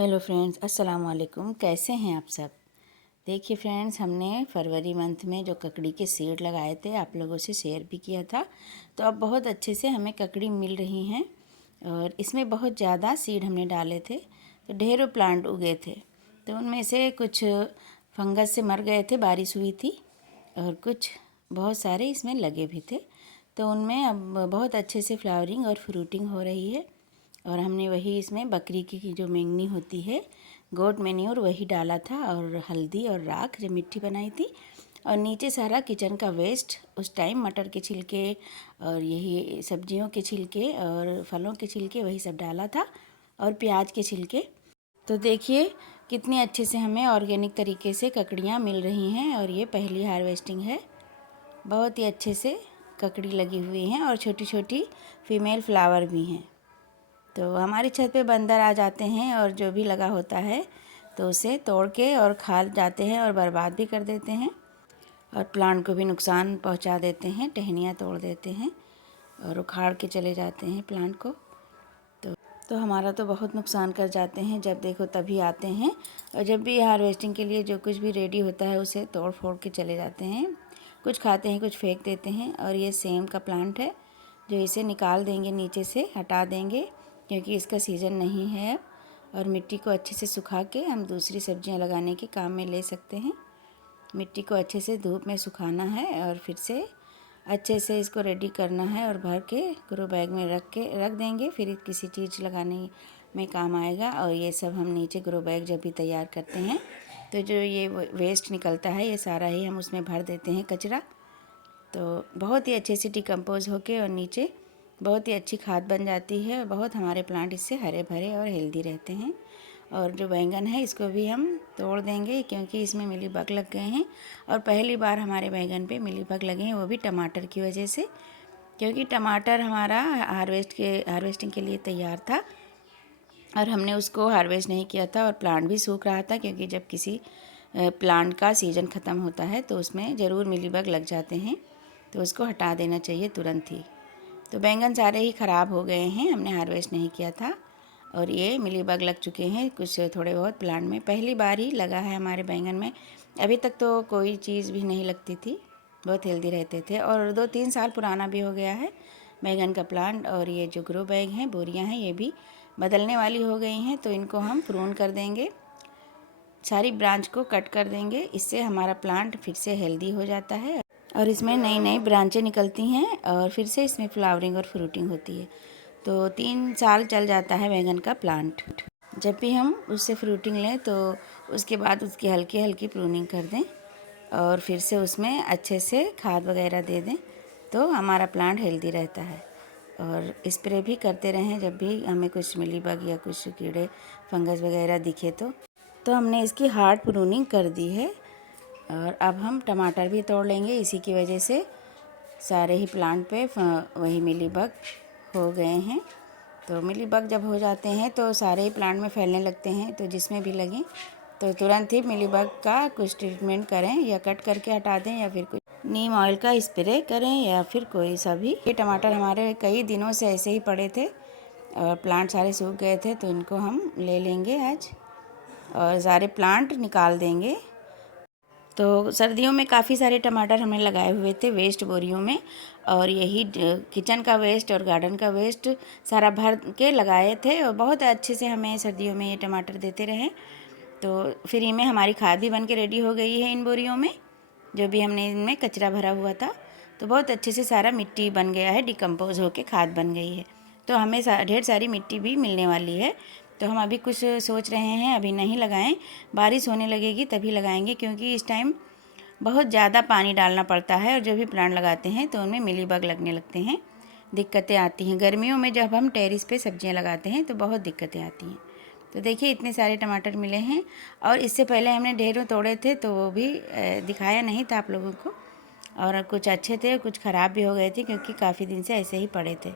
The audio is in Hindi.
हेलो फ्रेंड्स, अस्सलाम वालेकुम। कैसे हैं आप सब। देखिए फ्रेंड्स, हमने फरवरी मंथ में जो ककड़ी के सीड लगाए थे आप लोगों से शेयर भी किया था। तो अब बहुत अच्छे से हमें ककड़ी मिल रही हैं और इसमें बहुत ज़्यादा सीड हमने डाले थे तो ढेरों प्लांट उगे थे। तो उनमें से कुछ फंगस से मर गए थे, बारिश हुई थी, और कुछ बहुत सारे इसमें लगे भी थे। तो उनमें अब बहुत अच्छे से फ्लावरिंग और फ्रूटिंग हो रही है। और हमने वही इसमें बकरी की जो मेंगनी होती है, गोट मैन्योर, वही डाला था, और हल्दी और राख जो मिट्टी बनाई थी, और नीचे सारा किचन का वेस्ट, उस टाइम मटर के छिलके और यही सब्जियों के छिलके और फलों के छिलके वही सब डाला था, और प्याज के छिलके। तो देखिए कितनी अच्छे से हमें ऑर्गेनिक तरीके से ककड़ियाँ मिल रही हैं, और ये पहली हार्वेस्टिंग है। बहुत ही अच्छे से ककड़ी लगी हुई हैं और छोटी छोटी फीमेल फ्लावर भी हैं। तो हमारी छत पे बंदर आ जाते हैं और जो भी लगा होता है तो उसे तोड़ के और खा जाते हैं और बर्बाद भी कर देते हैं, और प्लांट को भी नुकसान पहुंचा देते हैं, टहनियाँ तोड़ देते हैं और उखाड़ के चले जाते हैं प्लांट को। तो हमारा तो बहुत नुकसान कर जाते हैं, जब देखो तभी आते हैं, और जब भी हार्वेस्टिंग के लिए जो कुछ भी रेडी होता है उसे तोड़ फोड़ के चले जाते हैं। कुछ खाते हैं, कुछ फेंक देते हैं। और ये सेम का प्लांट है जो इसे निकाल देंगे, नीचे से हटा देंगे क्योंकि इसका सीज़न नहीं है अब, और मिट्टी को अच्छे से सुखा के हम दूसरी सब्जियां लगाने के काम में ले सकते हैं। मिट्टी को अच्छे से धूप में सुखाना है और फिर से अच्छे से इसको रेडी करना है, और भर के ग्रो बैग में रख देंगे, फिर किसी चीज़ लगाने में काम आएगा। और ये सब हम नीचे ग्रो बैग जब भी तैयार करते हैं तो जो ये वेस्ट निकलता है ये सारा ही हम उसमें भर देते हैं, कचरा। तो बहुत ही अच्छे से डिकम्पोज होके और नीचे बहुत ही अच्छी खाद बन जाती है, और बहुत हमारे प्लांट इससे हरे भरे और हेल्दी रहते हैं। और जो बैंगन है इसको भी हम तोड़ देंगे क्योंकि इसमें मिलीबग लग गए हैं, और पहली बार हमारे बैंगन पे मिलीबग लगे हैं, वो भी टमाटर की वजह से, क्योंकि टमाटर हमारा हार्वेस्टिंग के लिए तैयार था और हमने उसको हार्वेस्ट नहीं किया था, और प्लांट भी सूख रहा था, क्योंकि जब किसी प्लांट का सीज़न ख़त्म होता है तो उसमें ज़रूर मिलीबग लग जाते हैं, तो उसको हटा देना चाहिए तुरंत ही। तो बैंगन सारे ही ख़राब हो गए हैं, हमने हार्वेस्ट नहीं किया था, और ये मिलीबग लग चुके हैं कुछ थोड़े बहुत प्लांट में। पहली बार ही लगा है हमारे बैंगन में, अभी तक तो कोई चीज़ भी नहीं लगती थी, बहुत हेल्दी रहते थे। और 2-3 साल पुराना भी हो गया है बैंगन का प्लांट। और ये जो ग्रो बैग हैं, बोरियां हैं, ये भी बदलने वाली हो गई हैं, तो इनको हम प्रून कर देंगे, सारी ब्रांच को कट कर देंगे। इससे हमारा प्लांट फिर से हेल्दी हो जाता है और इसमें नई नई ब्रांचें निकलती हैं, और फिर से इसमें फ्लावरिंग और फ्रूटिंग होती है। तो 3 साल चल जाता है बैंगन का प्लांट। जब भी हम उससे फ्रूटिंग लें तो उसके बाद उसकी हल्की हल्की प्रूनिंग कर दें, और फिर से उसमें अच्छे से खाद वगैरह दे दें, तो हमारा प्लांट हेल्दी रहता है। और स्प्रे भी करते रहें जब भी हमें कुछ मिलीबग या कुछ कीड़े फंगस वगैरह दिखे तो हमने इसकी हार्ड प्रूनिंग कर दी है। और अब हम टमाटर भी तोड़ लेंगे, इसी की वजह से सारे ही प्लांट पे वही मिलीबग हो गए हैं। तो मिलीबग जब हो जाते हैं तो सारे ही प्लांट में फैलने लगते हैं, तो जिसमें भी लगे तो तुरंत ही मिलीबग का कुछ ट्रीटमेंट करें, या कट करके हटा दें, या फिर कुछ नीम ऑयल का स्प्रे करें, या फिर कोई सा भी। ये टमाटर हमारे कई दिनों से ऐसे ही पड़े थे और प्लांट सारे सूख गए थे, तो इनको हम ले लेंगे आज और सारे प्लांट निकाल देंगे। तो सर्दियों में काफ़ी सारे टमाटर हमने लगाए हुए थे वेस्ट बोरियों में, और यही किचन का वेस्ट और गार्डन का वेस्ट सारा भर के लगाए थे, और बहुत अच्छे से हमें सर्दियों में ये टमाटर देते रहे। तो फ्री में हमारी खाद भी बन के रेडी हो गई है इन बोरियों में, जो भी हमने इनमें कचरा भरा हुआ था। तो बहुत अच्छे से सारा मिट्टी बन गया है, डिकम्पोज होके खाद बन गई है। तो हमें ढेर सारी मिट्टी भी मिलने वाली है। तो हम अभी कुछ सोच रहे हैं, अभी नहीं लगाएं, बारिश होने लगेगी तभी लगाएंगे, क्योंकि इस टाइम बहुत ज़्यादा पानी डालना पड़ता है, और जो भी प्लांट लगाते हैं तो उनमें मिलीबग लगने लगते हैं, दिक्कतें आती हैं। गर्मियों में जब हम टेरेस पे सब्जियां लगाते हैं तो बहुत दिक्कतें आती हैं। तो देखिए इतने सारे टमाटर मिले हैं, और इससे पहले हमने ढेरों तोड़े थे तो वो भी दिखाया नहीं था आप लोगों को, और कुछ अच्छे थे, कुछ ख़राब भी हो गए थे, क्योंकि काफ़ी दिन से ऐसे ही पड़े थे।